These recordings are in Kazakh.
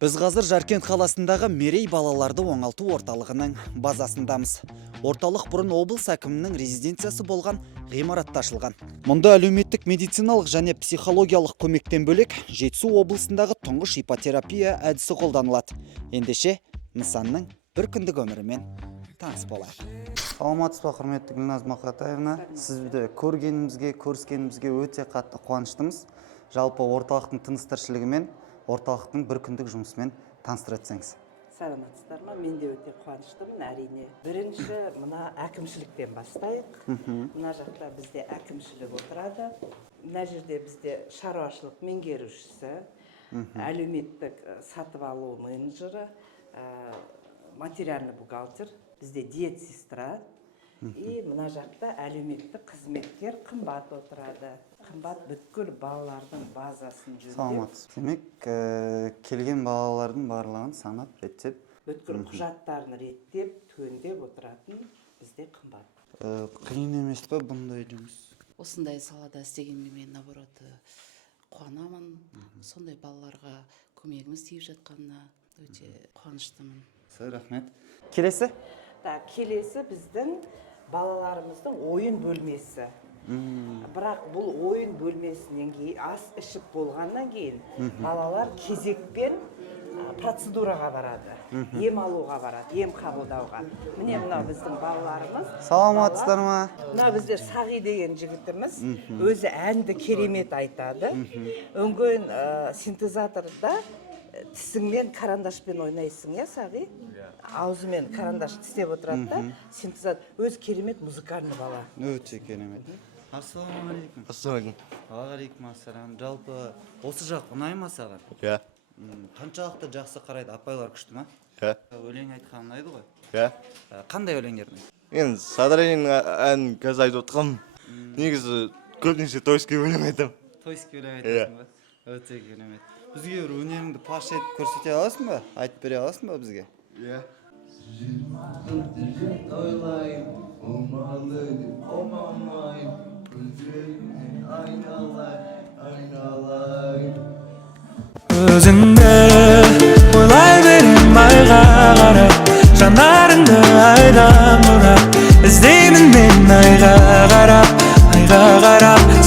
Біз қазір Жаркент қаласындағы Мерей балаларды оңалту орталығының базасындамыз. Орталық бұрын облыс әкімінің резиденциясы болған ғимаратта ашылған. Мұнда әлеуметтік медициналық және психологиялық көмектен бөлек Жетісу облысындағы тұңғыш ипотерапия әдісі қолданылады. Ендеше нысанның бір күндік өмірімен таныс болайық. Саламатсыз ба, құрметті Гүлназ Мақатаевна? Сізді көріскенімізге өте қатты қуаныштымыз. Жалпы орталықтың тыныс тіршілігімен орталықтың бір күндік жұмысымен таныстыра өтсеңіз. Саламатсыздар ма? Мен де өте қуаныштымын, әрине. Бірінші мына әкімшіліктен бастайық. Мына жақта бізде әкімшілік отырады. Мына жерде бізде шаруашылық меңгерушісі, әлеуметтік сатып алу менеджері, материальный бухгалтер, бізде диетсестра. И мына жақта әлеуметтік қызметкер қымбат отырады. Қымбат бүткіл балалардың базасын жөндеп. Саламатсыз. Демек, келген балалардың барлығын санап, реттеп, бүткіл құжаттарын реттеп, төндеп отыратын бізде қымбат. Қиын емес пе бұндай жұмыс? Осындай салада істегенге мен наоборот қуанамын. Сондай балаларға көмегіміз тиіп жатқанына өте қуаныштымын. Рахмет. Келесі? Келесі біздің балаларымыздың ойын бөлмесі. Бірақ бұл ойын бөлмесінен кейін ас ішіп болғаннан кейін балалар кезекпен процедураға барады, ем алуға барады, ем қабылдауға. Міне мынау біздің балаларымыз. Саламатсыздар ма? Мынау бізде Сағи деген жігітіміз, өзі әнді керемет айтады. Өңгөн синтезаторда тісіңмен карандашпен ойнайсың, я, Сағи? Аузымен карандаш тістеп отырады да, синтезатор. Өзі керемет музыкальный бала. Өте керемет. Ассалаумағалейкум. Ассалаумағалейкум. Уағалейкум ассалам. Жалпы осы жақ ұнай ма саған? Иә. Қаншалықты жақсы қарайды, апайлар күшті ма? Иә. Өлең айтқан ұнайды ғой? Иә. Қандай өлеңдерді? Енді Садыренің әнін қазір айтып отырғам. Негізі көбінесе тойский өлең айтам. Тойский өлең айтасың ба? Өте керемет. Бізге бір өнеріңді паш етіп көрсете аласың ба? Айтып бере аласың ба бізге? Иә. Өзіңді ойлай берем айға қарап, жанарыңды айдан бұрап, іздеймін мен айға қарап,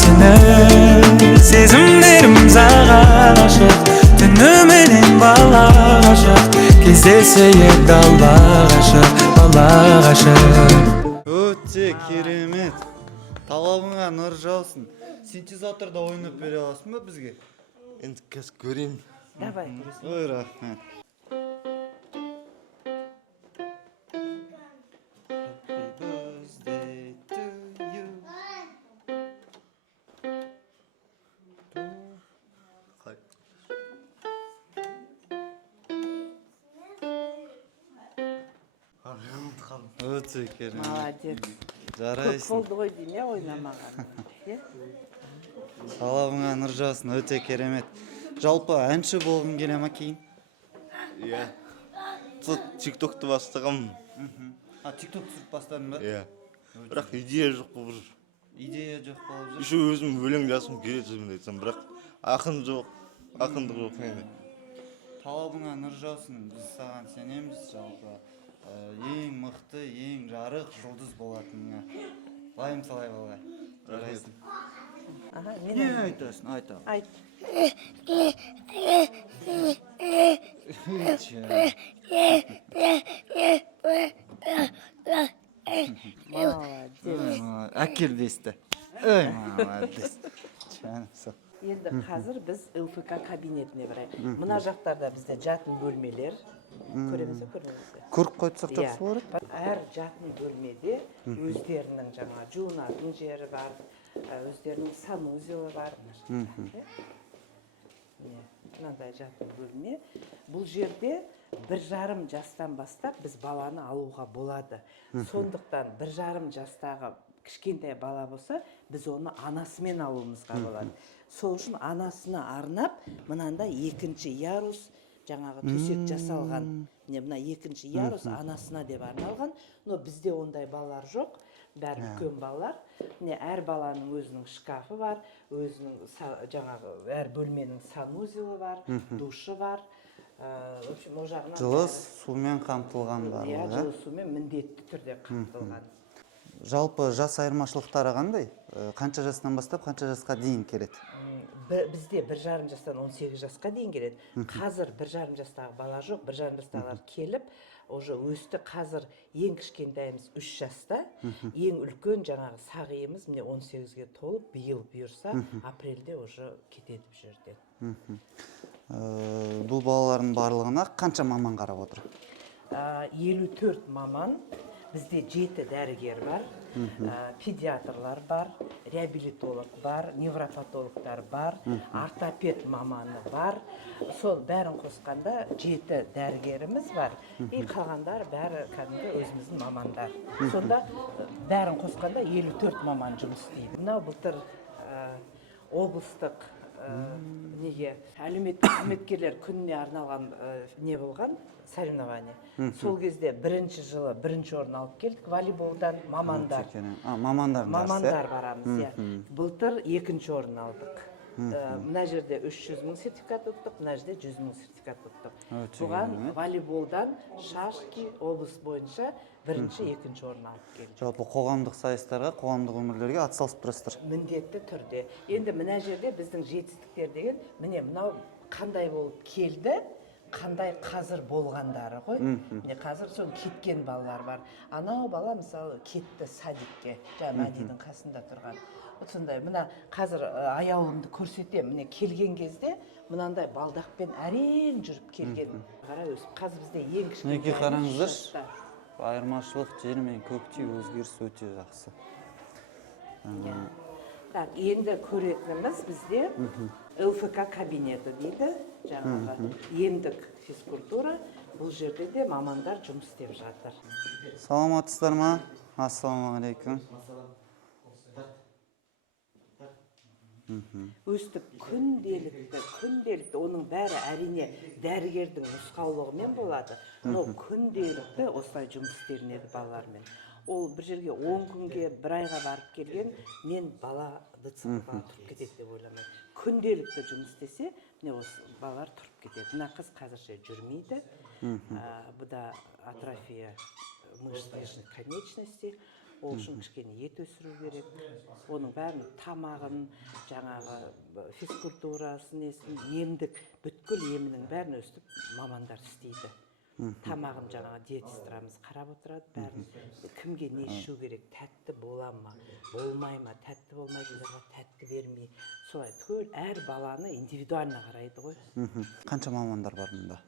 сені сезімдерім саған ашық, түніменен бала ғашық, кездесейік дала ғашық. Өте керемет. Талабыңа нұр жаусын. Синтезаторда ойнап бере аласың ба бізге? Енді қазір көрейін. Давай. Ой, рахмет. Өте керемет. Молодец. Көп Жарайсың. болды ғой дейм, я, ойнамаған. Талабыңа нұр жаусын. Өте керемет. Жалпы әнші болғың келе ма кейін? Иә. Тиктокты бастағам. Тикток түсіріп бастадың ба? Иә. Бірақ идея жоқ болып жүр. Идея жоқ болып жүр. Еще өзім өлең жазғым келеді жымды айтсам, бірақ ақындық жоқ менде. Талабыңа нұр жаусын. Біз саған сенеміз. Жалпы ең мықты, ең жарық жұлдыз болатыныңа. Лайым салай болғай. Жарайсың. Не айтасың? Айта. Айт. Молодец. Әкел бесті. Ой, молодец. Енді қазір біз ЛФК кабинетіне барайық. Мына жақтарда бізде жатын бөлмелер. Көреміз бе? Көріп қойдсақ жақсы болар. Әр жатын бөлмеде өздерінің жаңа жуынатын жері бар, өздерінің санузелі бар. Мынандай жатын бөлме. Бұл жерде 1,5 жастан бастап біз баланы алуға болады. Сондықтан 1,5 жастағы кішкентай бала болса, біз оны анасымен алуымызға болады. Сол үшін анасына арнап, мынанда 2-ші ярус жаңағы төсек жасалған. Мына 2-ші ярус анасына деп арналған. Но бізде ондай балалар жоқ. Бәрі үлкен балалар. Әр баланың өзінің шкафы бар, өзінің жаңағы әр бөлменің санузелі бар, душы бар. В общем, ол жағынан Жылы сумен қамтылған иә, барлығы. жылы сумен міндетті түрде қамтылған. Жалпы жас айырмашылықтары қандай? Қанша жастан бастап қанша жасқа дейін келеді? Бізде 1,5 жастан 18 жасқа дейін келеді. Қазір 1,5 жастағы бала жоқ, 1,5 жастағылар келіп, уже өсті. Қазір ең кішкентайымыз 3 жаста, ең үлкен жаңағы сағиымыз міне 18-ге толып, биыл бұйырса, апрельде уже кетеді бұл жерден. Бұл балалардың барлығына қанша маман қарап отыр? 54 маман, бізде 7 дәрігер бар, педиатрлар бар, реабилитолог бар, невропатологтар бар, ортопед маманы бар. Сол бәрін қосқанда 7 дәрігеріміз бар, и қалғандар бәрі кәдімгі өзіміздің мамандар. Сонда бәрін қосқанда 54 маман жұмыс істейді. Мынау былтыр облыстық неге әлеуметтік қызметкерлер күніне арналған не болған соревнование. Сол кезде бірінші жылы бірінші орын алып келдік волейболдан мамандар. Мамандар барамыз, иә. Былтыр екінші орын алдық. Мына жерде 300 мың сертификат ұттық, мына жерде 100 мың сертификат ұттық. Бұған волейболдан Шашки облыс бойынша бірінші, екінші орын алып келдік. Жалпы қоғамдық сайыстарға, қоғамдық өмірлерге атсалысып тұрсыздар. Міндетті түрде. Енді мына жерде біздің жетістіктер деген, міне мынау қандай болып келді, қандай қазір болғандары ғой. Міне қазір сол кеткен балалар бар. Анау бала мысалы кетті садикке, жаңа Мәдидің қасында тұрған. Сондай, мына қазір аяулымды көрсетем, міне келген кезде мынандай балдақпен әрең жүріп келген. Қара өсіп, қазір бізде ең кішкентай. Неге қараңыздар, айырмашылық жер мен көктей өзгеріс өте жақсы. Так, енді көретініміз бізде ЛФК кабинеті дейді, жаңағы емдік физкультура. Бұл жерде де мамандар жұмыс істеп жатыр. Саламатсыздар ма? Ассаламағалейкум. Өстіп күнделікті, оның бәрі әрине дәрігердің нұсқаулығымен болады, но күнделікті осылай жұмыс істелінеді балалармен. Ол бір жерге 10 күнге, 1 айға барып келген, мен бала ДЦП-ға тұрып кетеді деп ойламайды. Күнделікті жұмыс істесе, міне осы балалар тұрып кетеді. Мына қыз қазірше жүрмейді, бұда атрофия мышц нижних конечностей. Ол үшін кішкене ет өсіру керек. Оның бәрін тамағын, жаңағы физкультурасын, емдік, бүткіл емінің бәрін өстіп мамандар істейді. Тамағын жаңағы диетистрамыз қарап отырады, бәрін. Кімге не ішу керек, тәтті бола ма, болмай ма, тәтті болмайтындарға тәтті бермей. Солай түгел әр баланы индивидуально қарайды ғой. Қанша мамандар бар мұнда?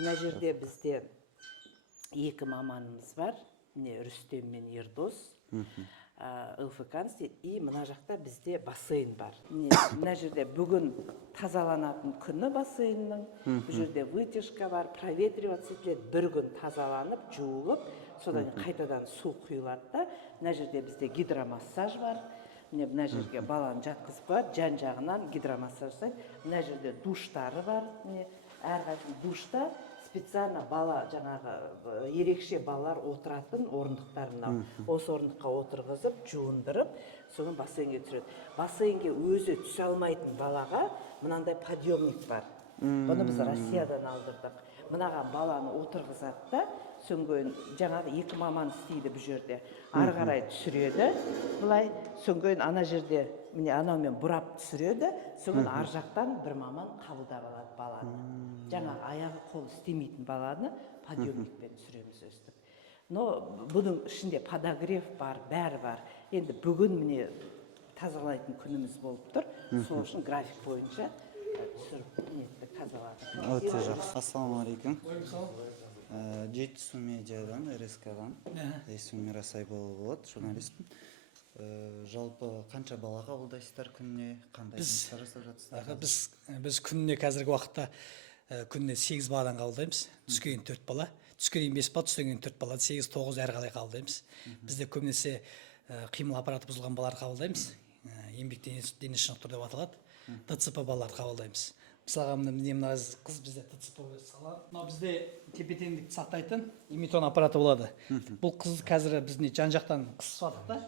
Мына жерде бізде 2 маманымыз бар. Міне Рүстем мен Ердос ЛФК-ны істейді. И мына жақта бізде бассейн бар. Мына жерде бүгін тазаланатын күні бассейннің. Бұл жерде вытяжка бар, проветриваться етіледі. Бір күн тазаланып, жуылып, содан қайтадан су құйылады да. Мына жерде бізде гидромассаж бар. Мына жерге баланы жатқызып қояды, жан-жағынан гидромассаж жасайды. Мына жерде душтары бар. Әрқайсысы душта специально бала, жаңағы ерекше балалар отыратын орындықтарына. Осы орындыққа отырғызып, жуындырып, соны бассейнге түсіреді. Бассейнге өзі түсе алмайтын балаға мынандай подъемник бар. Бұны біз Россиядан алдырдық. Мынаған баланы отырғызады да, сөңгөйін жаңағы 2 маман істейді бұл жерде. Ары қарай түсіреді, бұлай сөңгөйін ана жерде, міне анаумен бұрап түсіреді, соңын ар жақтан бір маман қабылдап алады баланы. Жаңа аяғы қол істемейтін баланы подъемникпен түсіреміз өстіп. Но бұның ішінде подогрев бар, бәрі бар. Енді бүгін міне тазалайтын күніміз болып тұр. Сол үшін график бойынша түсіріп нетті тазалады. Өте жақсы. Ассаламағалейкум. Жетісу медиадан, РСК-дан. Есімім Мирасай болады, журналистпін. Жалпы қанша бала қабылдайсыздар күніне, қандай жұмыстар жасап жатсыздар? Біз күніне қазіргі уақытта күніне 8 баладан қабылдаймыз. Түске дейін 4 бала, түске дейін 5 бала, түстен кейін 4 бала, 8-9 әр қалай қабылдаймыз. Бізде көбінесе қимыл аппараты бұзылған балаларды қабылдаймыз. Еңбек дене шынықтыру деп аталады. ДЦП балаларды қабылдаймыз. Мысалға мына қыз бізде ДЦП салады. Мынау бізде тепе-теңдікті сақтайтын эмитрон аппараты болады. Бұл қыз қазір біздің жан-жақтан қысып жатыр да.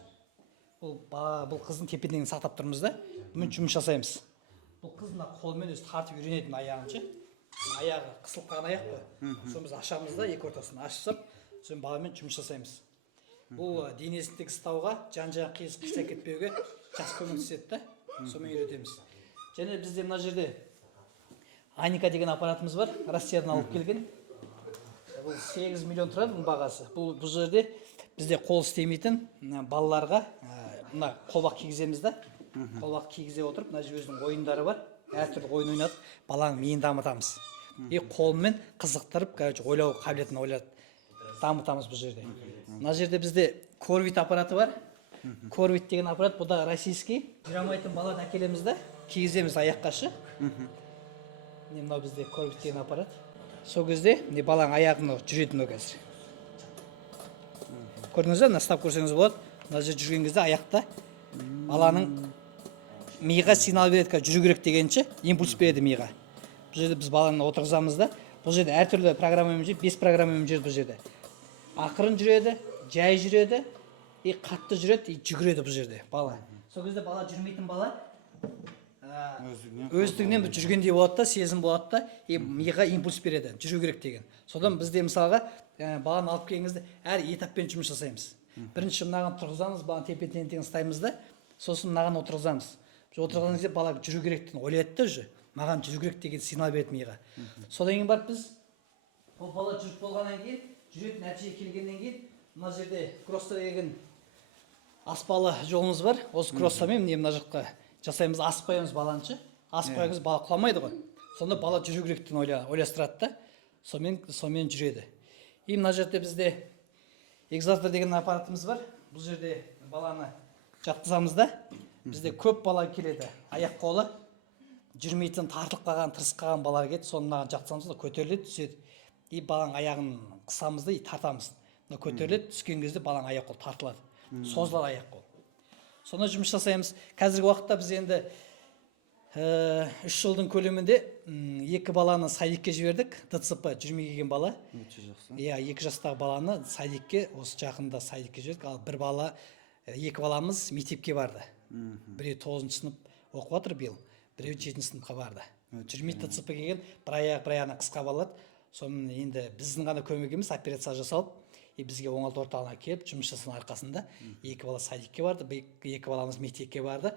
Бұл қыздың тепе-теңдігін сақтап тұрмыз да. Жұмыс жасаймыз. Бұл қыз мына қолмен өзі тартып үйренетін аяғын ше. аяғы қысылып қалған аяқ қой. Соны біз ашамыз да екі ортасын ашып, соны баламен жұмыс жасаймыз. Бұл денесіндегі ыстауға жан-жағын қиыс кетпеуге жақсы көмектеседі да. Сонымен үйретеміз. Және бізде мына жерде Аника деген аппаратымыз бар, Россиядан алып келген. Бұл 8 миллион тұрады бұның бағасы. Бұл жерде бізде қол істемейтін балаларға мына қолбақ кигіземіз да. Қолбақ кигізе отырып, мына өзінің ойындары бар. Әртүрлі ойын ойнатып, баланың миын дамытамыз. Қолмен қызықтырып, ойлау қабілетін дамытамыз бұл жерде. Мына жерде бізде Корвит аппараты бар. Корвит деген аппарат, бұл да российский. Жүремайтын баланы әкелеміз да, кигіземіз аяққа шы. Мынау бізде Корвит деген аппарат. Сол кезде баланың аяғын жүретін қазір. Көрдіңіз бе, настап көрсеңіз болады. Мына жерде жүрген кезде аяқта баланың миға сигнал береді, жүру керек дегенше импульс береді миға. Бұл жерде біз баланы отырғызамыз да. Бұл жерде әртүрлі программамен жүреді, 5 программамен жүреді бұл жерде. Ақырын жүреді, жай жүреді, қатты жүреді, жүгіреді бұл жерде бала. Сол кезде бала жүрмейтін бала өздігінен жүргендей болады да, сезім болады да, миға импульс береді, жүру керек деген. Содан бізде мысалға баланы алып келгеніңізде әр этаппен жұмыс жасаймыз. Бірінші мынаған тұрғызамыз, баланы тепе-теңдігін ұстаймыз да, сосын мынаған отырғызамыз. Отырған кезде бала жүру керектігін ойлайды да уже, маған жүру керек деген сигнал береді миға. Содан кейін барып біз ол бала жүріп болғаннан кейін, жүретін нәтиже келгеннен кейін, мына жерде кросста деген аспалы жолымыз бар. Осы кроссамен мына жаққа жасаймыз, асып қоямыз баланшы. Асып қоямыз, бала құламайды ғой. Сонда бала жүру керектігін ойластырады да, сонымен жүреді. Мына жерде бізде экзалтор деген аппаратымыз бар. Бұл жерде баланы жатқызамыз да. Бізде көп бала келеді, аяқ қолы жүрмейтін, тартылып қалған, тырысып қалған балалар келеді. Соны жатқызамыз да, көтеріледі, түседі. Баланың аяғын қысамыз да, тартамыз. Көтеріледі, түскен кезде баланың аяқ қолы тартылады. Созылады аяқ қол. Соны жұмыс жасаймыз. Қазіргі уақытта біз енді 3 жылдың көлемінде 2 баланы садикке жібердік. ДЦП жүрмей келген бала. 2 жастағы баланы садикке, осы жақында садикке жібердік. Ал 2 баламыз мектепке барды. Біреу 9 сынып оқып жатыр биыл, біреу 7 сыныпқа барды. Жүрмей ДЦП келген, бір аяғына қысқа балады. Соны енді біздің ғана көмегіміз операция жасалып, бізге оңалту орталығына келіп жұмыс жасаған арқасында 2 бала садикке барды, 2 баламыз мектепке барды.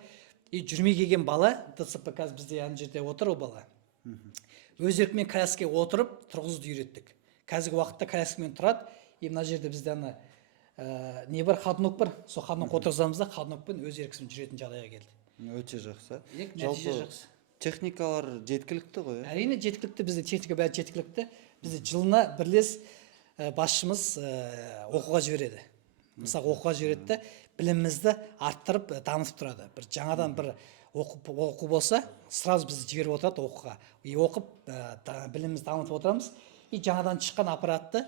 Жүрмей келген бала, ДЦП қазір бізде ана жерде отыр ол бала. Өз еркімен коляскаға отырып, тұрғызуды үйреттік. Қазіргі уақытта коляскамен тұрады. Мына жерде бізде не бар, ходунок бар. Сол ходунок отырғызамыз да, ходунокпен өз еркісімен жүретін жағдайға келді. Өте жақсы. Нәтиже жақсы. Техникалар жеткілікті ғой? Әрине жеткілікті, бізде техника бәрі жеткілікті. Бізде жылына бірлес басшымыз оқуға жібереді. Мысалы оқуға жібереді, білімімізді арттырып, дамытып тұрады. Бір жаңадан бір оқу болса, сразу бізді жіберіп отырады оқуға. Оқып, білімімізді дамытып отырамыз. Жаңадан шыққан аппаратты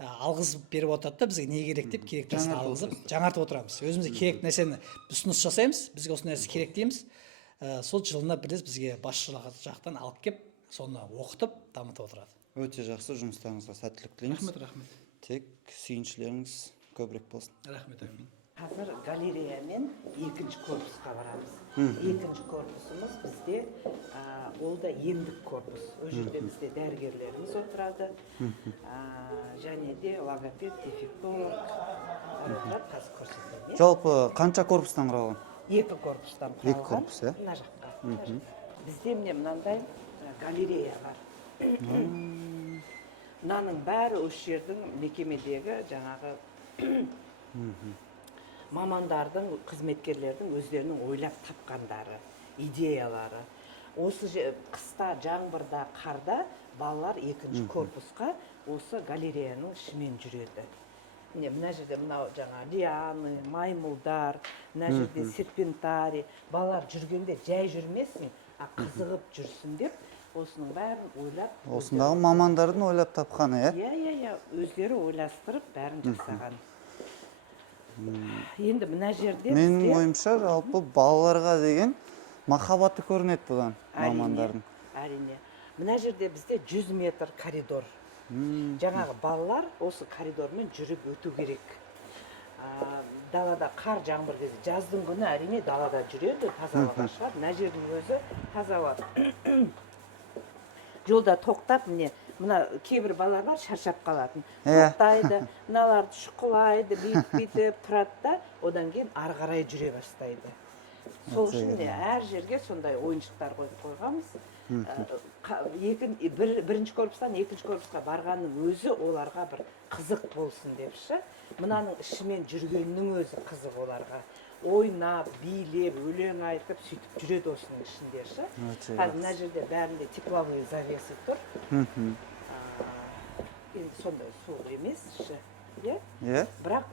алғызып беріп отырады да, бізге не керек деп, керек нәрсені алғызып, жаңартып отырамыз. Өзімізге керек нәрсені ұсыныс жасаймыз, бізге осы нәрсе керек дейміз. Сол жылына бірлес бізге басшылық жақтан алып кеп, соны оқытып, дамытып отырады. Өте жақсы, жұмыстарыңызға сәттілік тілейміз. Рахмет. Тек сүйіншілеріңіз көбірек болсын. Рахмет. Қазір галереямен 2-ші корпусқа барамыз. 2-ші корпусымыз бізде ол да емдік корпус. Ол жерде бізде дәрігерлеріміз отырады. Және де логопед, дефектолог отырады, қазір көрсетемін. Жалпы қанша корпустан құралған? 2 корпустан құралған. 2 корпус, иә? Мына жаққа. Бізде мынандай галерея бар. Мынаның бәрі осы жердің мекемедегі жаңағы мамандардың, қызметкерлердің өздерінің ойлап тапқандары, идеялары. Осы қыста, жаңбырда, қарда балалар 2-ші корпусқа осы галереяның ішімен жүреді. Мына жерде жаңа лианы, маймылдар, мына жерде серпентарий. Балалар жүргенде жай жүрмесін, қызығып жүрсін деп, осының бәрін ойлап. Осындағы мамандардың ойлап тапқаны, е? Иә, өздері ойластырып, бәрін жасаған. Енді мына жерде менің ойымша жалпы балаларға деген махаббаты көрінеді бұдан мамандардың. Әрине. Мына жерде бізде 100 метр коридор. Жаңағы балалар осы коридормен жүріп өту керек. Далада қар жаңбыр кезде, жаздың күні әрине далада жүреді, тазалыға шығады. Мына жердің өзі тазалады. жолда тоқтап міне мына кейбір балалар бар шаршап қалатын. Иә. Тоқтайды, мыналарды шұқылайды, бүйтіп тұрады да, одан кейін ары қарай жүре бастайды. Сол үшін де әр жерге сондай ойыншықтар қойып қойғанбыз. Бірінші корпустан екінші корпусқа барғанның өзі оларға бір қызық болсын депші. Мынаның ішімен жүргеннің өзі қызық оларға. Ойнап, билеп, өлең айтып, сөйтіп жүреді осының ішінде ше. Қазір мына жерде бәрінде тепловой завеса тұр. Енді сондай суық емес ше. Бірақ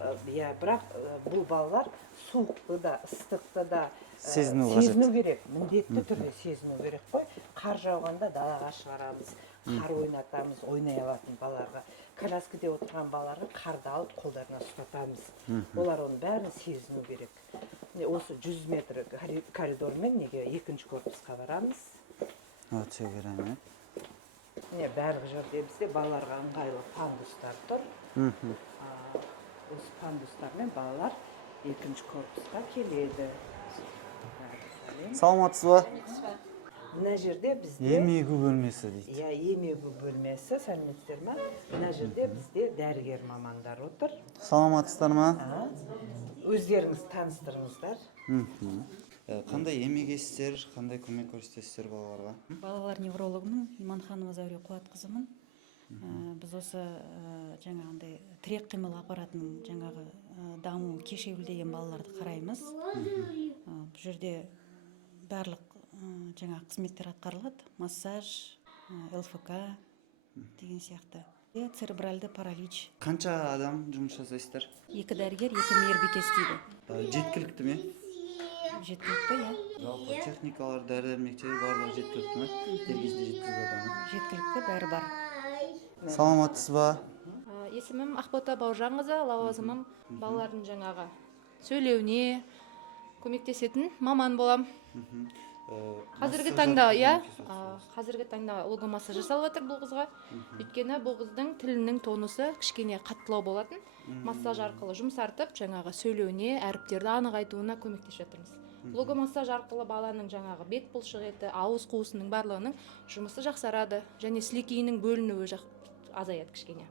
бұл балалар суықты да, ыстықты да сезіну керек, міндетті түрде сезіну керек қой. Қар жауғанда далаға шығарамыз, қар ойнатамыз, ойнай алатын балаларға. Коляскада отырған балаларға қарды алып қолдарына ұстатамыз. Олар оның бәрін сезіну керек. Осы 100 метр коридормен неге екінші корпусқа барамыз. Өте керемет. Барлық жерде бізде балаларға ыңғайлы пандустар тұр. Осы пандустармен балалар екінші корпусқа келеді. Саламатсыз ба? Мына жерде бізде Емегу бөлмесі дейді. Емегу бөлмесі, сәлеметсіздер ме? Мына жерде бізде дәрігер мамандар отыр. Саламатсыздар ма? Өздеріңіз таныстырыңыздар. Қандай емегесіздер, қандай көмек көрсетесіздер балаларға? Балалар неврологымын, Иманханова Зәуре Қуатқызымын. Біз осы жаңағындай тірек қимыл аппаратының жаңағы дамуы кешеуілдеген балаларды қараймыз. Бұл жерде барлық жаңа қызметтер атқарылады. Массаж, ЛФК деген сияқты. Церебральды паралич. Қанша адам жұмыс жасайсыздар? 2 дәрігер, 2 мейірбике істейді. Жеткілікті ме? Жеткілікті, иә. Жалпы техникалар, дәрі-дәрмектер барлығы жеткілікті ме? Дер кезде жеткізіп жатыр ма? Жеткілікті, бәрі бар. Саламатсыз ба? Есімім Ақбота Бауыржанқызы, лауазымым балалардың жаңағы сөйлеуіне көмектесетін маман болам. Қазіргі таңда логомассаж жасалып жатыр бұл қызға. Өйткені бұл қыздың тілінің тонусы кішкене қаттылау болатын. Массаж арқылы жұмсартып, жаңағы сөйлеуіне, әріптерді анық айтуына көмектесіп жатырмыз. Логомассаж арқылы баланың жаңағы бет бұлшық еті, ауыз қуысының барлығының жұмысы жақсарады және сілекейінің бөлінуі азаяды кішкене.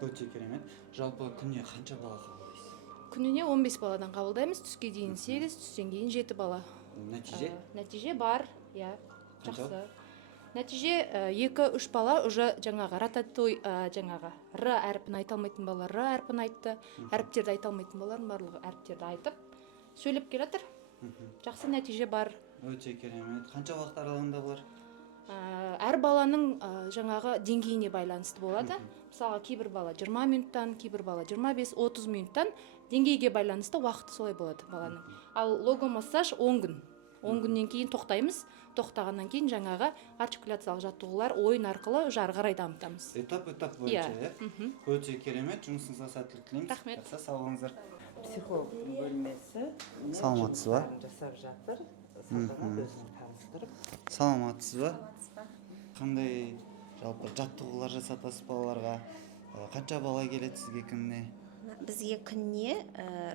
Өте керемет. Жалпы күніне қанша бала қабылдайсыз? Күніне 15 баладан қабылдаймыз, түске дейін 8, түстен кейін 7 бала. Нәтиже? Нәтиже бар, иә, жақсы. Нәтиже 2-3 бала уже жаңағы рататой, жаңағы Р әрпін айта алмайтын балалар Р әрпін айтты, әріптерді айта алмайтын балалардың барлығы әріптерді айтып, сөйлеп келе жатыр. Жақсы нәтиже бар. Өте керемет. Қанша уақыт аралығында бұлар? Әр баланың жаңағы деңгейіне байланысты болады. Мысалға кейбір бала 20 минуттан, кейбір бала 25-30 минуттан деңгейге байланысты уақыты солай болады баланың. Ал логомассаж 10 күн. 10 күннен кейін тоқтаймыз. Тоқтағаннан кейін жаңағы артикуляциялық жаттығулар ойын арқылы ары қарай дамытамыз. Этап бойынша, иә? Өте керемет. Жұмысыңызға сәттілік тілейміз. Рахмет. Жақсы, сау болыңыздар. Психолог бөлмесі Саламатсыз ба? жасап жатыр. Салтанат өзін таныстырып. Саламатсыз ба? Қандай жалпы жаттығулар жасатасыз балаларға? Қанша бала келеді сізге күніне? Бізге күніне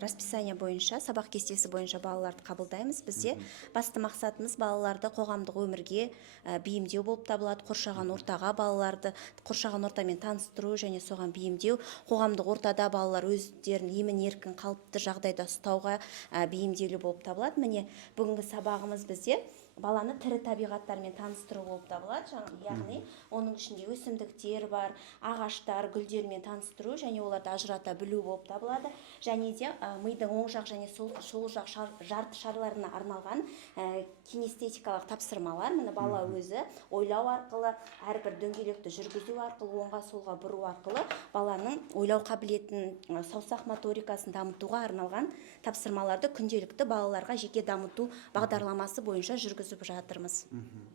расписание бойынша, сабақ кестесі бойынша балаларды қабылдаймыз. Бізде басты мақсатымыз балаларды қоғамдық өмірге бейімдеу болып табылады. Қоршаған ортаға балаларды қоршаған ортамен таныстыру және соған бейімдеу. Қоғамдық ортада балалар өздерін емін-еркін қалыпты жағдайда ұстауға бейімделу болып табылады. Міне бүгінгі сабағымыз бізде баланы тірі табиғаттармен таныстыру болып табылады. Яғни оның ішінде өсімдіктер бар, ағаштар, гүлдермен таныстыру және оларды ажырата білу болып табылады. Және де мидың оң жақ және сол жақ жарты шарларына арналған кинестетикалық тапсырмалар. Міне бала өзі ойлау арқылы, әрбір дөңгелекті жүргізу арқылы, оңға солға бұру арқылы баланың ойлау қабілетін, саусақ моторикасын дамытуға арналған тапсырмаларды күнделікті балаларға жеке дамыту бағдарламасы бойынша жүргізіп жатырмыз.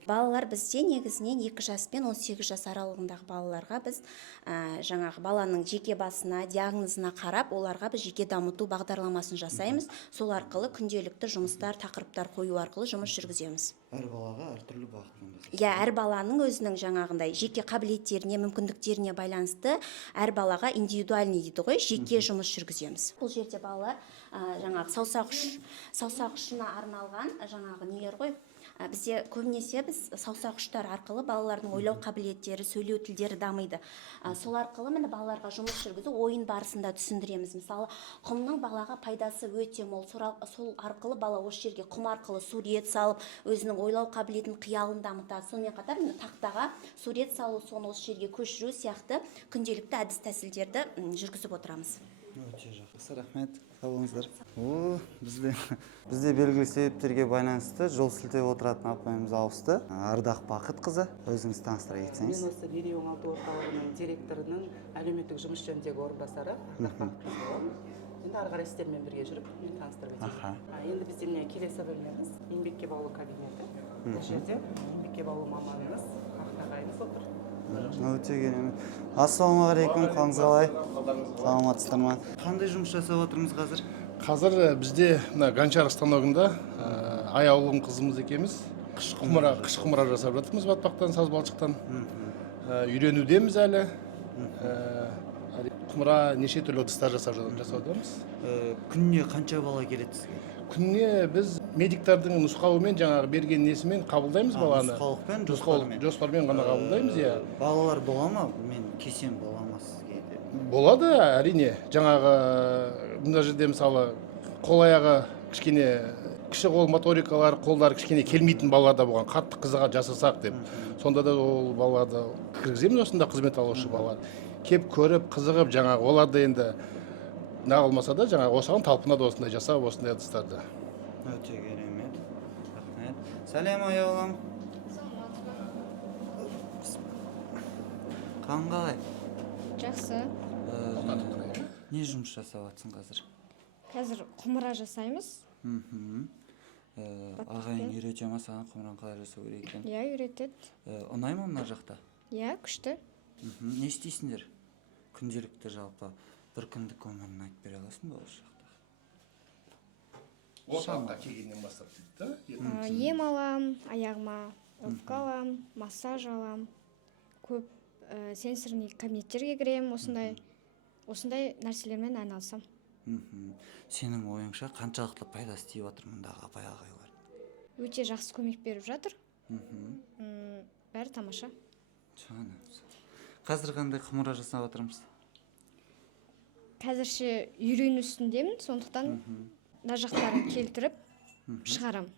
Балалар бізде негізінен 2 жас пен 18 жас аралығындағы балаларға біз жаңағы баланың жеке басына, диагнозына қарап, оларға біз жеке дамыту бағдарламасын жасаймыз. Сол арқылы күнделікті жұмыстар, тақырыптар қою арқылы жұмыс жүргіземіз. Әр балаға әртүрлі бағытпен. Иә, әр баланың өзінің жаңағындай жеке қабілеттеріне, мүмкіндіктеріне байланысты әр балаға индивидуальный дейді ғой, жеке жұмыс жүргіземіз. Бұл жерде балалар жаңағы саусақ ұшына арналған жаңағы нелер ғой, Бізде көбінесе біз саусақ ұштары арқылы балалардың ойлау қабілеттері, сөйлеу тілдері дамиды. Сол арқылы міне балаларға жұмыс жүргізу, ойын барысында түсіндіреміз. Мысалы, құмның балаға пайдасы өте мол. Сол арқылы бала осы жерге құм арқылы сурет салып, өзінің ойлау қабілетін, қиялын дамытады. Сонымен қатар міне тақтаға сурет салу, соны осы жерге көшіру сияқты күнделікті әдіс тәсілдерді жүргізіп отырамыз. Өте жақсы, рахмет. Сау болыңыздар. Бізде белгілі себептерге байланысты жол сілтеп отыратын апайымыз ауысты. Ардақ Бақытқызы, өзіңіз таныстыра кетсеңіз. Мен осы Мерей оңалту орталығының директорының әлеуметтік жұмыс жөніндегі орынбасары Ардақ Бақытқызы боламын. Енді ары қарай сіздермен бірге жүріп, мен таныстырып өтейін. Енді бізде міне келесі бөлмеміз еңбекке баулу кабинеті. Бұл жерде еңбекке баулу маманымыз Ақтағайымыз отыр. Өте керемет. Ассалаумағалейкум, қалыңыз қалай? Саламатсыздар ма? Қандай жұмыс жасап отырмыз қазір? Қазір бізде мына гончар станогында аяулым қызымыз екеуміз қыш құмыра жасап жатырмыз батпақтан, саз балшықтан. Үйренудеміз әлі. Құмыра неше түрлі ыдыстар жасаудамыз. Күніне қанша бала келеді сізге? Күніне біз медиктердің нұсқауымен жаңағы берген несімен қабылдаймыз баланы. Нұсқаулықпен, жоспармен ғана қабылдаймыз, иә. Балалар бола ма? Мен кесем бола ма сізге? Болады, әрине. Жаңағы мына жерде мысалы қол аяғы кішкене кіші қол моторикалар, қолдары кішкене келмейтін балалар да болған, қатты қызыға жасасақ деп. Сонда да ол балаларды кіргіземіз, осында қызмет алушы балалар. Кеп көріп, қызығып, жаңағы оларды енді нағылмаса да жаңағы осыған талпынады осындай жасап, осындай ыдыстарды. Өте керемет. Рахмет. Сәлем аяулым. Қалың қалай? Жақсы. Не жұмыс жасап жатсың қазір? Қазір құмыра жасаймыз. Ағайын үйрете ма саған құмыраны қалай жасау керек екен? Иә, үйретеді. Ұнай ма мына жақта? Иә, күшті. Не істейсіңдер? Күнделікті жалпы бір күндік өмірін айтып бере аласың ба осы жақта? Орталыққа келгеннен бастап дейді да? Ем алам, аяғыма өлпкі алам, массаж алам. Көп сенсорный кабинеттерге кірем, осындай нәрселермен айналысам. Сенің ойыңша қаншалықты пайдасы тиіп жатыр мұндағы апай ағайлар? Өте жақсы көмек беріп жатыр. Бәрі тамаша. Қазір қандай құмыра жасап отырмыз? Қазірше үйрену үстіндемін, сондықтан мына жақтарын келтіріп шығарам.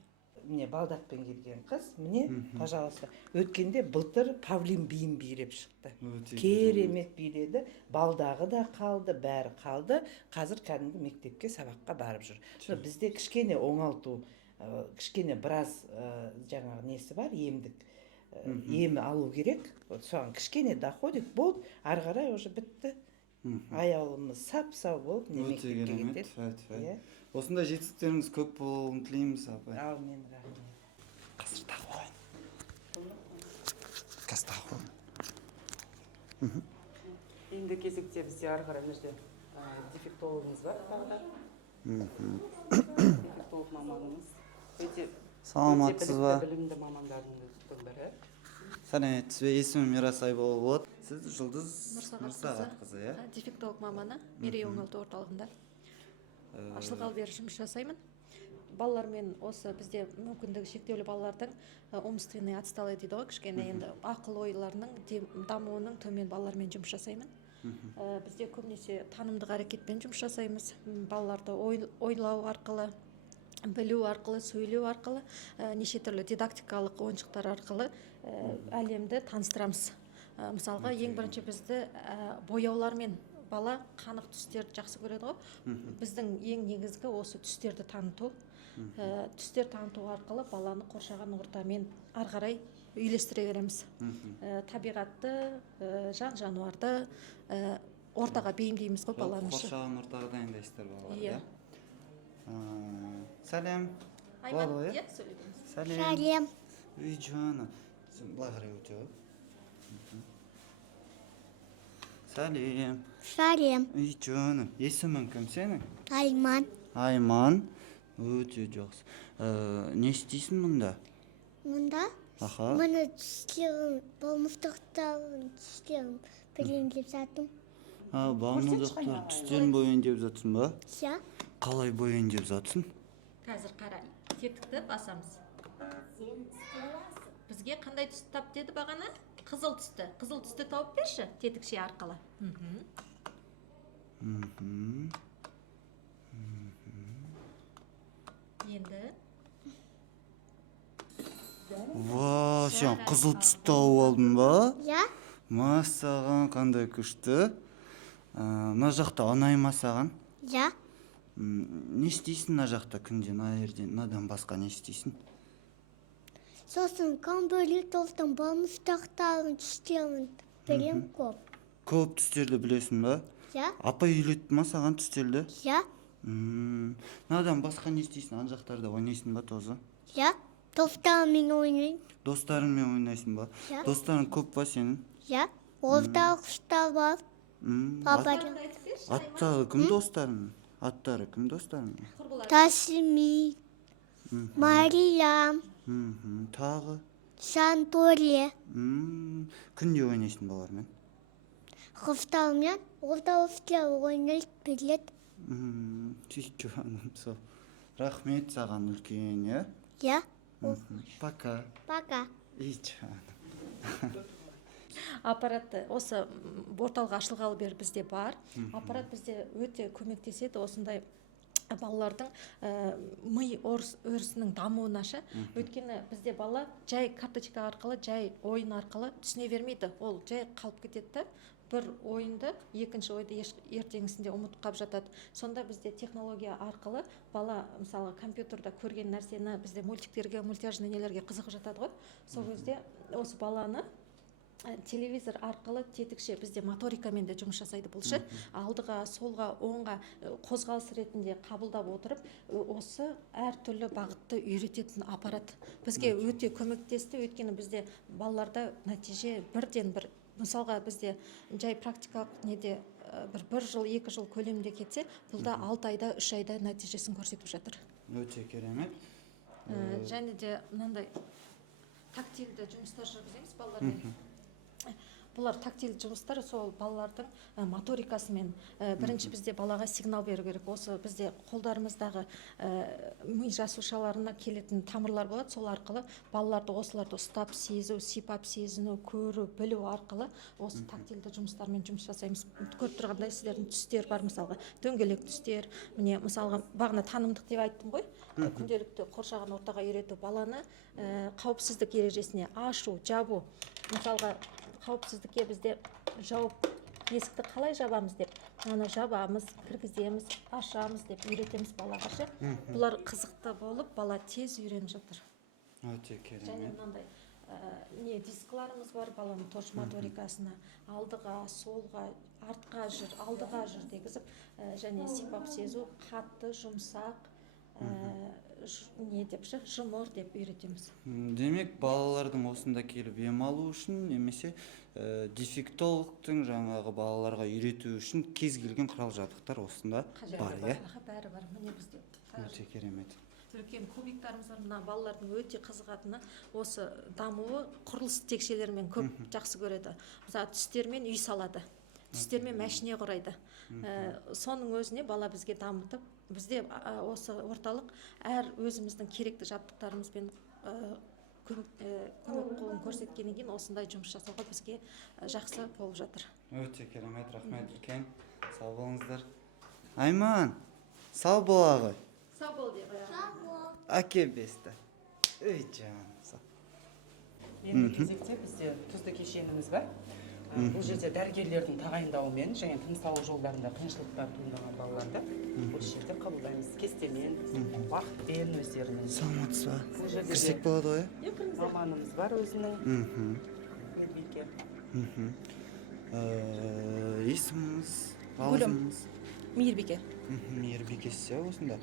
Міне балдақпен келген қыз, міне, пожалуйста, өткенде былтыр павлин биін билеп шықты. Керемет биледі, балдағы да қалды, бәрі қалды. Қазір кәдімгі мектепке сабаққа барып жүр. Бізде кішкене оңалту, кішкене біраз жаңағы несі бар, емдік. Емі алу керек, соған кішкене доходит болды, ары қарай уже бітті. Аяулымыз сап-сау болып, мектепке кетеді. Осындай жетістіктеріңіз көп болуын тілейміз, апай. Әумин, рахмет. Қазір тағы қойын. Қазір тағы қойын. Енді кезекте бізде ары қарай мына дефектологымыз бар, тағы. Дефектолог маманымыз. Саламатсыз ба? Білімді мамандардың бірі. Сәлеметсіз бе? Есімім Мирасай болып. Сіз Жұлдыз Нұрсағатқызы, иә? Дефектолог маманы Мерей оңалту орталығында ашылғалы бері жұмыс жасаймын. Балалармен осы бізде мүмкіндігі шектеулі балалардың умственный отсталый дейді ғой, кішкене енді ақыл ойларының дамуының төмен балалармен жұмыс жасаймын. Бізде көбінесе танымдық әрекетпен жұмыс жасаймыз. Балаларды ойлау арқылы, білу арқылы, сөйлеу арқылы, неше түрлі дидактикалық ойыншықтар арқылы әлемді таныстырамыз. Мысалға, ең бірінші бізді бояулармен бала қанық түстерді жақсы көреді ғой. Біздің ең негізгі осы түстерді таныту. Түстер таныту арқылы баланы қоршаған ортамен ары қарай үйлестіре береміз. Табиғатты, жан-жануарды ортаға бейімдейміз ғой баланы. Қоршаған ортаға дайындайсыздар балаларды. Иә. Сәлем. Айман, иә, сөйлейміз. Сәлем. Үй жаны. Былай қарай өте. Сәлем. Сәлем. Үй жаны. Есімің кім сенің? Айман. Айман. Өте жақсы. Не істейсің мұнда? Мұнда? Аха. Мұны түстерім, балмұздақтарын түстерім білем деп жатым. Балмұздақтар түстерін бойын деп жатсың ба? Иә. Қалай бойын деп жатсың? Қазір қара тетікті басамыз. бізге қандай түсті тап деді бағана? Қызыл түсті тауып берші тетікше арқылы. Енді Ва, сен қызыл түсті тауып алдың ба? Иә. Массаған қандай күшті. Мына жақта ұнай ма саған? Иә. Не істейсің мына жақта күнде, мынадан басқа не істейсің? Сосын компьютер толтым балмұздақтарын түстерін білем көп. Көп түстерді білесің ба? Иә. Апа үйретті ма саған түстерді? Иә. Мынадан басқа не істейсің? Ана жақтарда ойнайсың ба тозы? Иә. Достарыммен ойнаймын. Достарыңмен ойнайсың ба? Иә. Достарың көп па сенің? Иә. Орталық құстар бар. Аттары кім достарың? Аттары кім достарың? Тасми, Мариям, Тағы? Сантория. Күнде ойнайсың балармен? Құстармен орталықтар ойнайды білет. Сүйкі анам сол. Рахмет саған үлкен, е? Иә. Пока. Пока. аппарат осы орталық ашылғалы бері бізде бар. Аппарат бізде өте көмектеседі осындай балалардың ми өрісінің дамуына ше. Өйткені бізде бала жай карточка арқылы, жай ойын арқылы түсіне бермейді. Ол жай қалып кетеді. Бір ойынды, екінші ойды ертеңісінде ұмытып қалып жатады. Сонда бізде технология арқылы бала мысалы компьютерда көрген нәрсені бізде мультиктерге, мультяжный нелерге қызығып жатады ғой. Сол кезде осы баланы телевизор арқылы тетікше бізде моторикамен де жұмыс жасайды бұл ше. Алдыға, солға, оңға қозғалыс ретінде қабылдап отырып, осы әртүрлі бағытты үйрететін аппарат бізге өте көмектесті. Өйткені бізде балаларда нәтиже бірден бір, мысалға бізде жай практикалық неде бір жыл, 2 жыл көлемде кетсе, бұлда 6 айда, 3 айда нәтижесін көрсетіп жатыр. Өте керемет. Және де мынандай тактильді жұмыстар жүргіземіз балалармен. Бұлар тактильді жұмыстар сол балалардың моторикасымен бірінші бізде балаға сигнал беру керек. Осы бізде қолдарымыздағы ми жасушаларына келетін тамырлар болады. Сол арқылы балаларды осыларды ұстап сезу, сипап сезіну, көру, білу арқылы осы тактильді жұмыстармен жұмыс жасаймыз. Көріп тұрғандай сіздердің түстер бар, мысалға дөңгелек түстер. Міне мысалға бағана танымдық деп айттым ғой. Күнделікті қоршаған ортаға үйрету баланы қауіпсіздік ережесіне ашу, жабу. Мысалға қауіпсіздікке бізде жауып есікті қалай жабамыз деп, ана жабамыз, кіргіземіз, ашамыз деп үйретеміз балаға ше. Бұлар қызықты болып, бала тез үйреніп жатыр. Өте керемет. Және мынандай дискларымыз бар баланың тош моторикасына, алдыға, солға, артқа жүр, алдыға жүр дегізіп, және сипап сезу, қатты, жұмсақ, жұмыр деп үйретеміз. Демек, балалардың осында келіп ем алу үшін, немесе дефектологтың жаңағы балаларға үйрету үшін кез келген құрал жабдықтар осында бар, е? Бәрі бар, міне бізде. Өте керемет. Үлкен кубиктарымыз бар, мына балалардың өте қызығатыны осы дамуы құрылыс текшелермен көп жақсы көреді. Мысалы түстермен үй салады, түстермен мәшіне құрайды. Соның өзіне бала бізге дамытып, бізде осы орталық әр өзіміздің керекті жабдықтарымызбен көмек қолын көрсеткеннен кейін осындай жұмыс жасауға бізге жақсы болып жатыр. Өте керемет, рахмет үлкен. Сау болыңыздар. Айман, сау бола ғой. Сау бол деп. Сау бол. Әке бесті. Өй жаным, сау. Енді кезекте бізде тұзды кешеніміз бар. Бұл жерде дәрігерлердің тағайындауымен және тыныс алу жолдарында қиыншылықтар туындаған балаларды осы жерде қабылдаймыз. Кестемен, уақытпен өздерінің. Саламатсыз ба? Кірсек болады ғой? Маманымыз бар өзінің. Медбике. Есіміңіз, лауазымыңыз? Мейірбике. Мейірбикесі осында.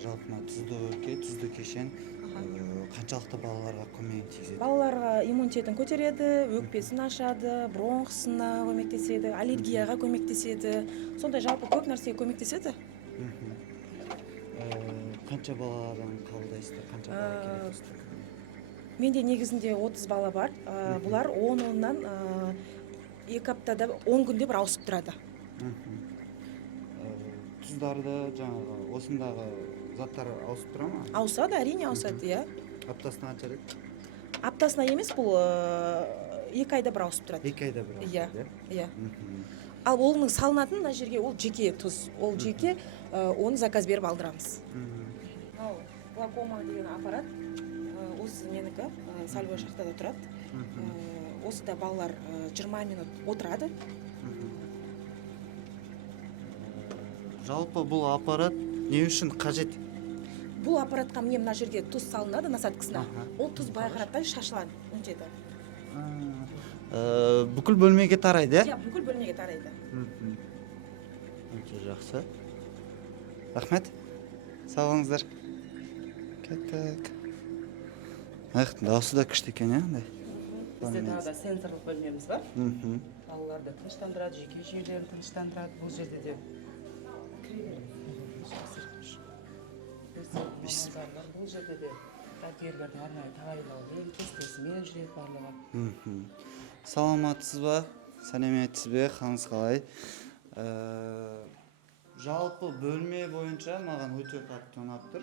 Жалпына тұзды өлке, тұзды кешен қаншалықты балаларға көмегін тигізеді? Балаларға иммунитетін көтереді, өкпесін ашады, бронхысына көмектеседі, аллергияға көмектеседі. Сондай жалпы көп нәрсеге көмектеседі. Қанша баладан қабылдайсыздар? Қанша бала келеді? Менде негізінде 30 бала бар. Бұлар 10-10-нан 2 аптада 10 күнде бір ауысып тұрады. Тұздарды жаңағы осындағы заттар ауысып тұра ма? Ауысады, әрине ауысады, иә. Аптасына қанша рет? Аптасына емес, бұл 2 айда бір ауысып тұрады. 2 айда бір. Иә, иә. Ал оның салынатын мына жерге ол жеке тұз. Ол жеке, оны заказ беріп алдырамыз. Мынау глакома деген аппарат, осы менікі, Сальвой шахтада тұрады. Осыда балалар 20 минут отырады. Жалпы бұл аппарат не үшін қажет? Бұл аппаратқа міне мына жерге тұз салынады насадкасына. Ол тұз байғараттай шашылады, өңдеді. Бүкіл бөлмеге тарайды, Иә, бүкіл бөлмеге тарайды. Өте жақсы. Рахмет. Сау болыңыздар. Кеттік. Дауысы да күшті екен, Бізде тағы да сенсорлық бөлмеміз бар. Балаларды тыныштандырады, жеке жүйелерін тыныштандырады. Бұл жерде де бұл жерде де дәрігерлердің арнайы тағайындалған кестесімен жүреді барлығы. Саламатсыз ба? Сәлеметсіз бе? Қалыңыз қалай? Жалпы бөлме бойынша маған өте қатты ұнап тұр.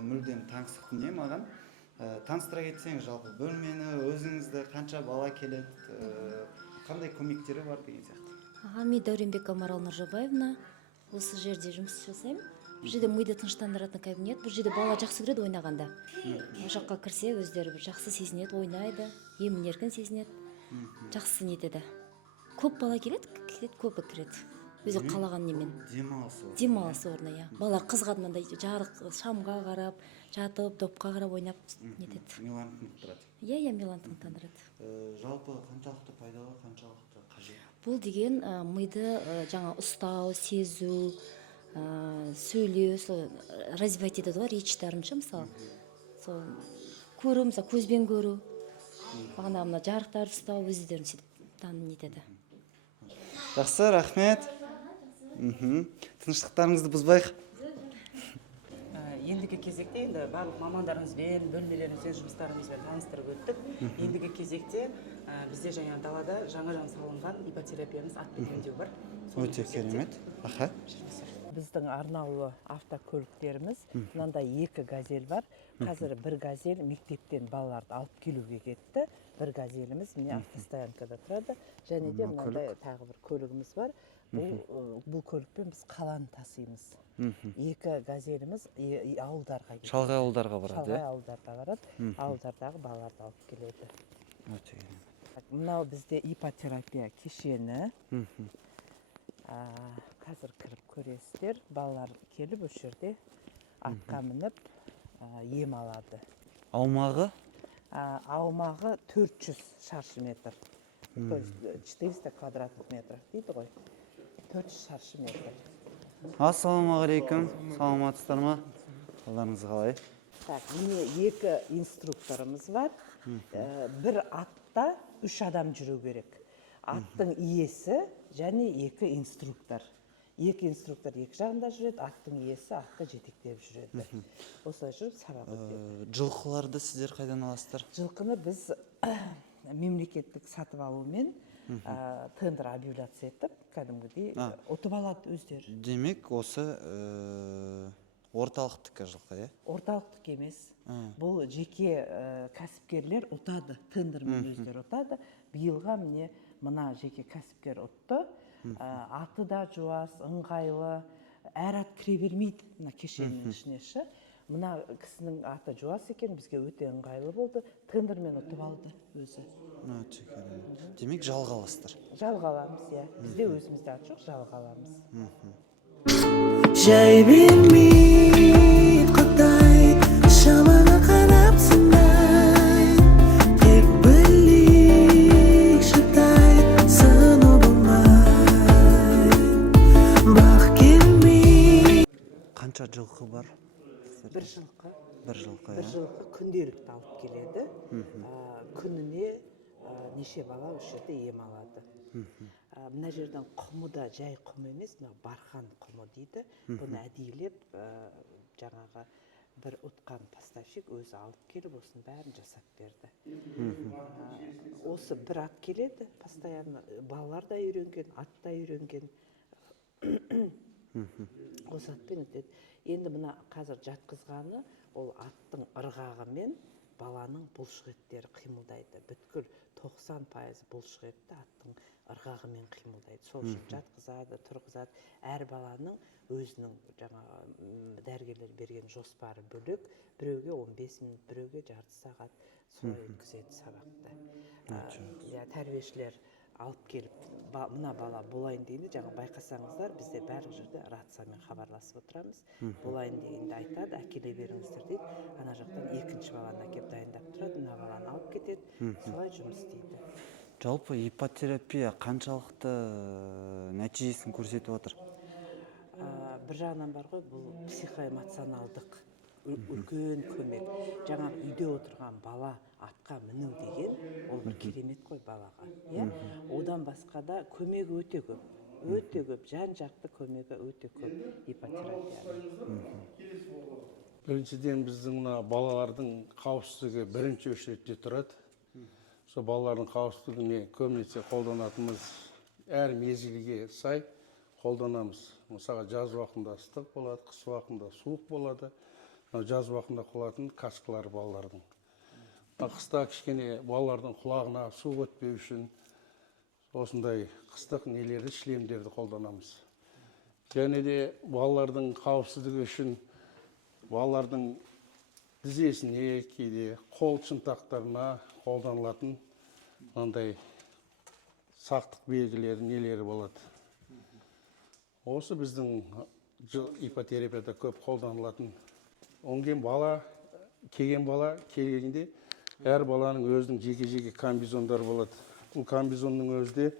Мүлдем таңсық не маған. Таныстыра кетсеңіз, жалпы бөлмені, өзіңізді қанша бала келеді, қандай көмектері бар деген сияқты. Мен Дәуренбек Амарал Нұржабаевна, осы жерде жұмыс жасаймын. Бұл жерде миды тыныштандыратын кабинет. Бұл жерде бала жақсы көреді ойнағанда. Бұл жаққа кірсе, өздері жақсы сезінеді, ойнайды, емін еркін сезінеді, жақсы нетеді. Көп бала келеді, көбі кіреді. Өзі қалаған немен. Демалыс орны, иә. Балалар қызғады мынандай жарық шамға қарап, жатып, допқа қарап ойнап нетеді. Милан тыңықтырады. Иә, Милан тыңықтырады. Жалпы қаншалықты пайдалы, қаншалықты қажет? Бұл деген миды жаңа ұстау, сезу, сөйлеу, сол развивать етеді ғой, речьтарын ше, мысалы. Сол көру, мысалы көзбен көру. Бағана мына жарықтарды ұстау, өздерін сөйтіп таным етеді. Жақсы, рахмет. Тыныштықтарыңызды бұзбайық. Ендігі кезекте енді барлық мамандарымызбен, бөлмелерімізбен, жұмыстарымызбен таныстырып өттік. Ендігі кезекте бізде жаңа далада жаңа салынған ипотерапиямыз атпен емдеу бар. Өте керемет. Аха. Біздің арнаулы автокөліктеріміз, мынандай 2 газель бар. Қазір 1 газель мектептен балаларды алып келуге кетті. 1 газеліміз міне автостоянкада тұрады. Және де мынандай тағы бір көлігіміз бар. Бұл көлікпен біз қаланы тасимыз. 2 газеліміз ауылдарға кетеді. Шалғай ауылдарға барады. Шалғай ауылдарға барады. Ауылдардағы балаларды алып келеді. Өте керемет. Мынау бізде ипотерапия кешені. Қазір кіріп көресіздер, балалар келіп осы жерде атқа мініп ем алады. Аумағы? Аумағы 400 шаршы метр. 400 квадратных метр дейді ғой. 400 шаршы метр. Ассалаумағалейкум. Саламатсыздар ма? Қалдарыңыз қалай? Міне 2 инструкторымыз бар. Бір атта 3 адам жүру керек. Аттың иесі және 2 инструктор. 2 инструктор 2 жағында жүреді, аттың иесі атты жетектеп жүреді. Осылай жүріп сабақ өтеді. Жылқыларды сіздер қайдан аласыздар? Жылқыны біз мемлекеттік сатып алумен тендер объявляция етіп, кәдімгідей ұтып алады өздері. Демек, осы орталықтікі жылқы, е? Орталықтық емес. Бұл жеке кәсіпкерлер ұтады, тендермен өздері ұтады. Биылға міне мына жеке кәсіпкер ұтты. Аты да жуас, ыңғайлы, әр ат кіре бермейді мына кешеннің ішіне ше. Мына кісінің аты жуас екен, бізге өте ыңғайлы болды. Тендермен ұтып алды өзі. Өте керемет. Демек, жалға аласыздар? Жалға аламыз, иә. Бізде өзімізде ат жоқ, жалға аламыз. Жай бермейді құдай, шамаңа қарап сынай, тек білейік шыдай, сыну болмай, бақ келмей. Қанша жылқы бар? 1 жылқы. 1 жылқы, Бір жылқы күнделікті алып келеді. Күніне неше бала осы жерде ем алады. Мына жерден құмы да жай құм емес, бархан құмы дейді. Бұны әдейілеп жаңағы бір ұтқан поставщик өзі алып келіп, осының бәрін жасап берді. Осы бір ат келеді, постоянно балалар да үйренген, ат та үйренген. Осы атпен өтеді. Енді мына қазір жатқызғаны ол аттың ырғағымен баланың бұлшық еттері қимылдайды. Бүткіл 90% бұлшық етті аттың ырғағымен қимылдайды. Сол үшін жатқызады, тұрғызады. Әр баланың өзінің жаңағы дәрігерлер берген жоспары бөлек. Біреуге 15 минут, біреуге жарты сағат солай өткізеді сабақты. Тәрбиешілер алып келіп, мына бала болайын дегенде, жаңа байқасаңыздар, бізде барлық жерде рациямен хабарласып отырамыз. Болайын дегенде айтады, әкеле беріңіздер дейді. Ана жақтан екінші баланы әкеп дайындап тұрады, мына баланы алып кетеді. Солай жұмыс істейді. Жалпы иппотерапия қаншалықты нәтижесін көрсетіп отыр? Бір жағынан бар ғой, бұл психоэмоционалдық үлкен көмек. Жаңағы үйде отырған бала атқа міну деген, ол бір керемет қой балаға. Одан басқа да көмегі өте көп. Өте көп, жан жақты көмегі өте көп иппотерапияның. Біріншіден біздің балалардың қауіпсіздігі бірінші очередте тұрады. Сол балалардың қауіпсіздігіне көбінесе қолданатынымыз әр мезгілге сай қолданамыз. Мысалға жаз уақытында ыстық болады, қыс уақытында суық болады. Жаз уақытында қолатын каскалар балалардың. Қыста кішкене балалардың құлағына су өтпеу үшін осындай қыстық нелерді, шлемдерді қолданамыз. Және де балалардың қауіпсіздігі үшін балалардың тізесіне, кейде қол шынтақтарына қолданылатын мынандай сақтық белгілері, нелері болады. Осы біздің иппотерапияда көп қолданылатын. Онген бала, келген бала келгенде әр баланың өзінің жеке-жеке комбизондар болады. Бұл комбизонның өзде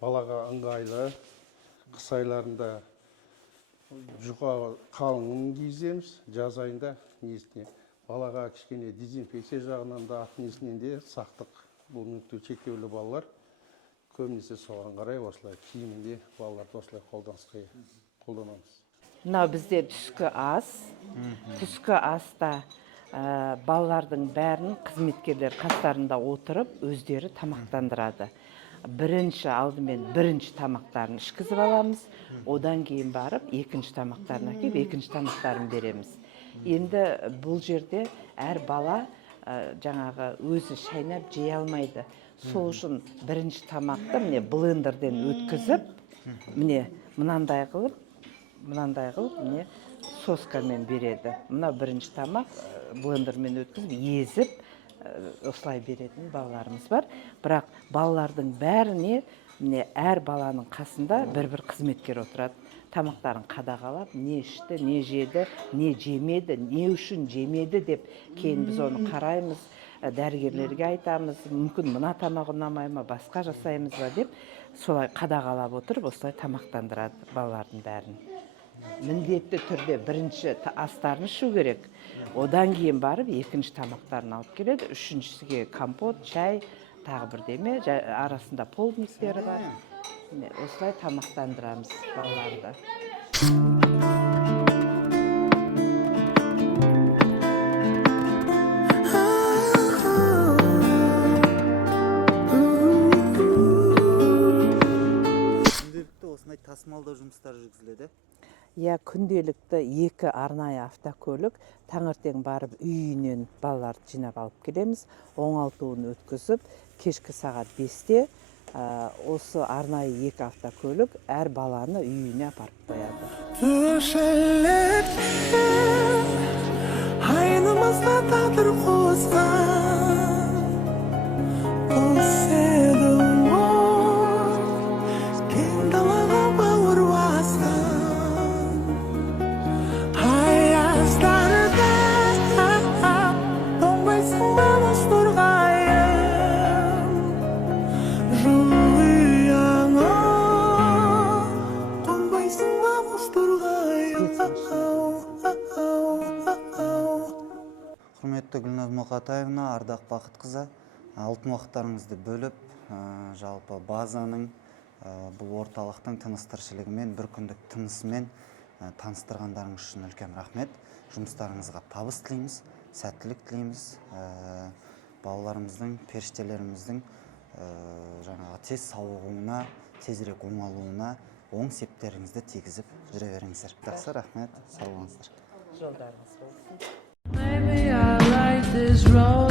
балаға ыңғайлы, қыс айларында жұқа қалыңын киіземіз, жаз айында несіне. Балаға кішкене дезинфекция жағынан да ақ несінен де сақтық. Бұл мүмкін шектеулі балалар көбінесе соған қарай осылай киімінде балаларды осылай қолданамыз. Мынау бізде түскі ас. Түскі аста балалардың бәрін қызметкерлер қастарында отырып өздері тамақтандырады. Алдымен бірінші тамақтарын ішкізіп аламыз, одан кейін барып екінші тамақтарын әкеп, екінші тамақтарын береміз. Енді бұл жерде әр бала жаңағы өзі шайнап жей алмайды. Сол үшін бірінші тамақты блендерден өткізіп, мынандай қылып, соскамен береді. Мына бірінші тамақ блендермен өткізіп, езіп, осылай беретін балаларымыз бар. Бірақ балалардың бәріне, әр баланың қасында бір қызметкер отырады. Тамақтарын қадағалап, не ішті, не жеді, не жемеді, не үшін жемеді деп, кейін біз оны қараймыз, дәрігерлерге айтамыз, мүмкін мына тамақ ұнамай ма, басқа жасаймыз ба деп, солай қадағалап отырып, осылай тамақтандырады балалардың бәрін. Міндетті түрде бірінші астарын ішу керек, одан кейін барып екінші тамақтарын алып келеді, үшіншісіге компот, шай, тағы бірдеме, арасында полдниктері бар. Осылай тамақтандырамыз балаларды. Күнделікті осындай тасымалдау жұмыстары жүргізіледі? Күнделікті 2 арнайы автокөлік таңертең барып үйінен балаларды жинап алып келеміз, оңалтуын өткізіп, кешкі сағат 5-те осы арнайы 2 автокөлік әр баланы үйіне апарып қояды. Айнымызда тағдыр қосқан, қоседі кең далаға бауыр басқан. Аяздарда тоңбайсың ба мұз торғайым, жылыяңа қонбайсың ба мұз торғайым. Құрметті Гүлназ Мұқатаевна, Ардақ Бақытқызы, алтын уақыттарыңызды бөліп, жалпы базаның, бұл орталықтың тыныс-тіршілігімен, бір күндік тынысымен таныстырғандарыңыз үшін үлкен рахмет. Жұмыстарыңызға табыс тілейміз, сәттілік тілейміз. Балаларымыздың, періштелеріміздің тез сауығуына, тезірек оңалуына оң септеріңізді тигізіп жүре беріңіздер. Жақсы, рахмет, сау болыңыздар. Жолдарыңыз болсын. Maybe I like this road.